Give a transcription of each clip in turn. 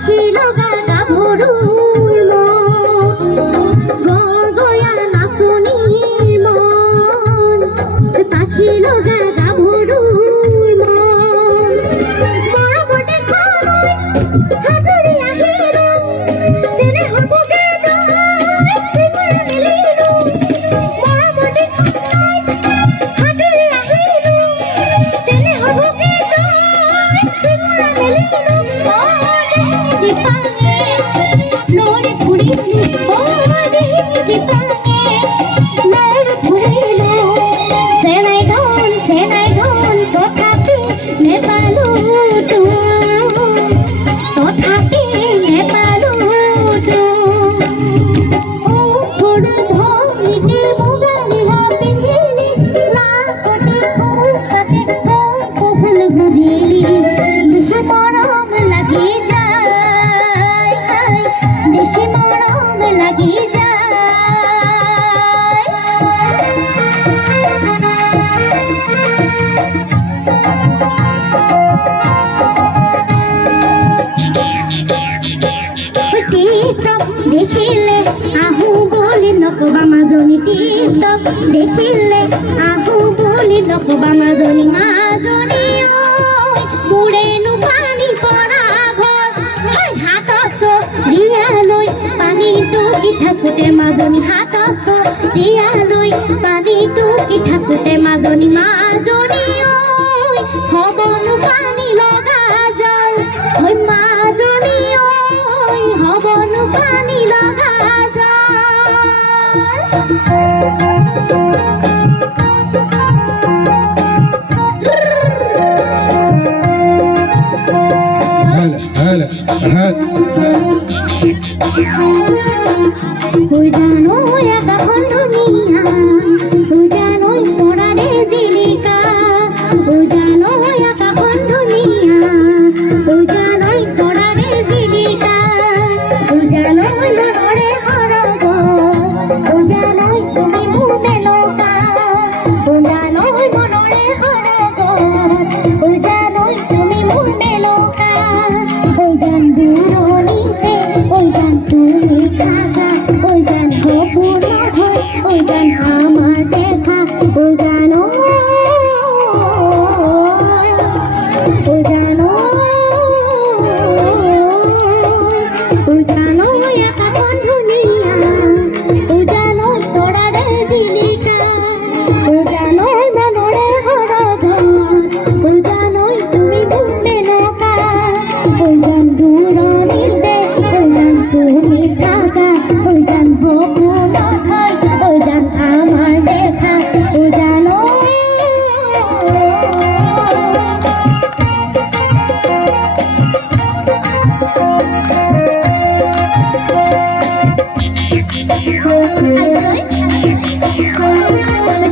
পাখি লগা গাভৰুৰ মন গড়গয়া নাচনীৰ মন পাখি লগা গাভৰুৰ মন মৰমতে খলৈ হাতৰি আহিলো যেনে হবগে নৈ প্ৰেমৰ মিলিলো মৰমতে খলৈ হাতৰি আহিলো যেনে হবগে নৈ প্ৰেমৰ মিলিলো Lore purilu, ore dipange, lore purilu. Senai don, tothapi nepalu tu, tothapi nepalu tu. Oh, phodu dhomite muganiha pindhili, lakote khukate kohul bujili, dekhe morom lagi jay, dekhe morom lagi jay. TikTok দেখিলে আহু বুলি নকবা মাজনী TikTok দেখিলে আহু বুলি নকবা মাজনী মাজনী মোৰেনো পানী পৰা ঘৰ হাতত চৰিয়ালৈ পানীটো কি থাকোঁতে মাজনী হাতত চৰিয়ালৈ পানীটো কি থাকোঁতে মাজনী মাজনী হ'বনো পানী লগা জল মাজনী হ'বনো পানী লগা জল هلا জানো একাখন দুনিয়া জানো পৰাৰে জিলিকা জানো একাখন দুনিয়া জানো পৰাৰে জিলিকা জানো মনৰে সৰগ জানো তুমি মোৰ মেলকা জানো মনৰে সৰগ জানো তুমি মোৰ মেলকা জান দূৰণিতে জান তুমি থাকা জান সপোন নহয় জান আমাৰ দেখা জানো জানো জানো একাখন ধুনীয়া জানো তৰাৰে জিলিকা জানো মনৰে সৰগ জানো তুমি মোৰ মেলকা জান দূৰণিতে জান তুমি থাকা জান সপোন নহয় জান আমাৰ দেখা জানো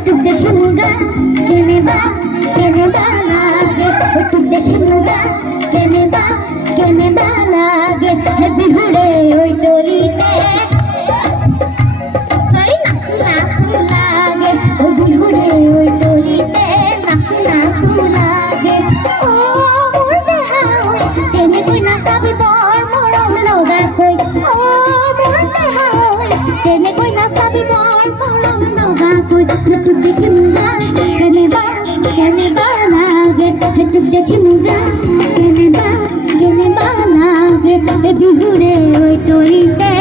তোক দেখি মুগা কেনেবা লাগে তোক দেখি মুগা কেনেবা লাগে বিহুৰে ঐ দলিতে নাচু লাগে বিহুৰে ঐ দলিতে নাচু লাগে মোৰ দেহা তেনেকৈ নাচাবি বৰ মৰম লগাকৈ মোৰ দেহা তেনেকৈ নাচাবি বৰ মৰম লগাকৈ তোক দেখি মুগা কেনেবা লাগে তোক দেখি মুগা কেনেবা লাগে বিহুৰে ঐ দলিতে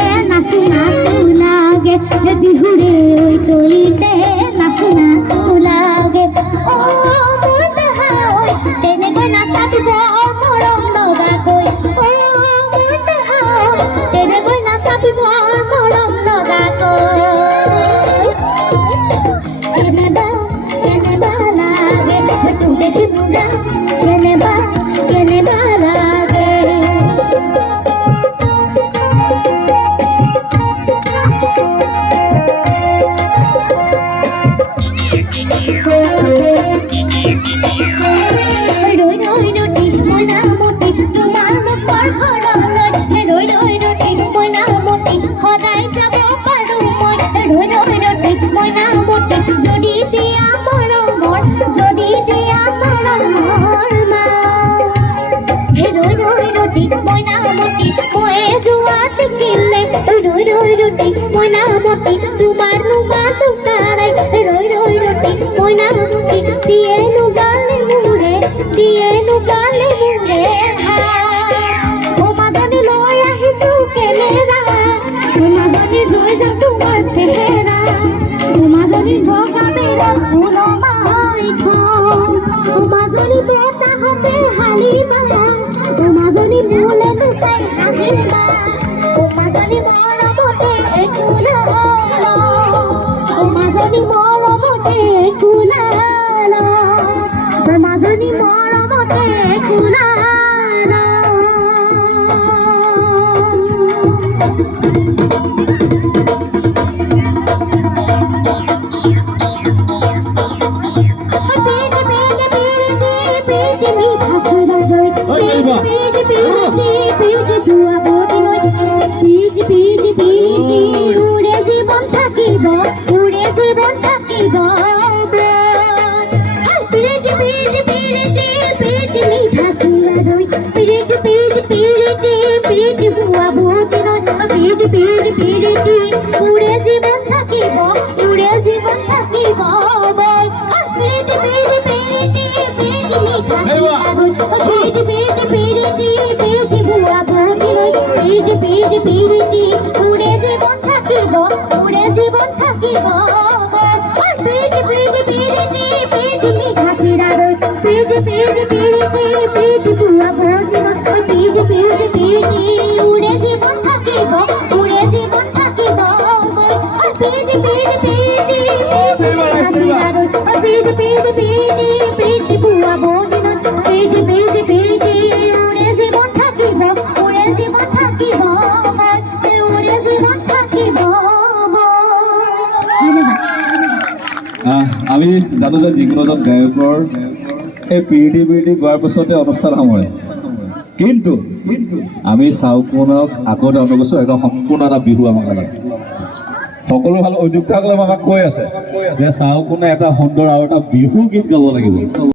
রাতে খেললে রই রই রুটি ময়নামতি তোমার নুমা তুকারাই রই রই রুটি ময়নামতি দিয়ে নুগালে মুরে দিয়ে নুগালে মুরে ও মাজনী লৈ আহিছো কেলেৰা ও মাজনী লৈ যাম তোমাৰ চেহেৰা ও মাজনী বগা মেৰা ফুলমাই খন ও মাজনী বেটা হবে হালিবা ও মাজনী মোলে নুচাই হাঁহিবা ও মাজনী মৰমতে একুলাল ও মাজনী মৰমতে একুলাল ও মাজনী মৰমতে একুলাল উড়ে জীবন থাকিব উড়ে জীবন থাকিব উড়ে জীবন থাকিব উড়ে জীবন থাকিব উড়ে জীবন থাকিব উড়ে জীবন থাকিব আমি জানো যে যিকোনো এজন গায়কৰ এই পিৰিতি গোৱাৰ পিছতে অনুষ্ঠান সামৰে কিন্তু আমি চাউকোনক আকৌ এটা অনুভৱ কৰিছোঁ একদম সম্পূৰ্ণ এটা বিহু আমাক লাগে সকলো ভাল উদ্যোক্তাসকলে আমাক কৈ আছে যে চাউকোনে এটা সুন্দৰ আৰু এটা বিহু গীত গাব লাগিব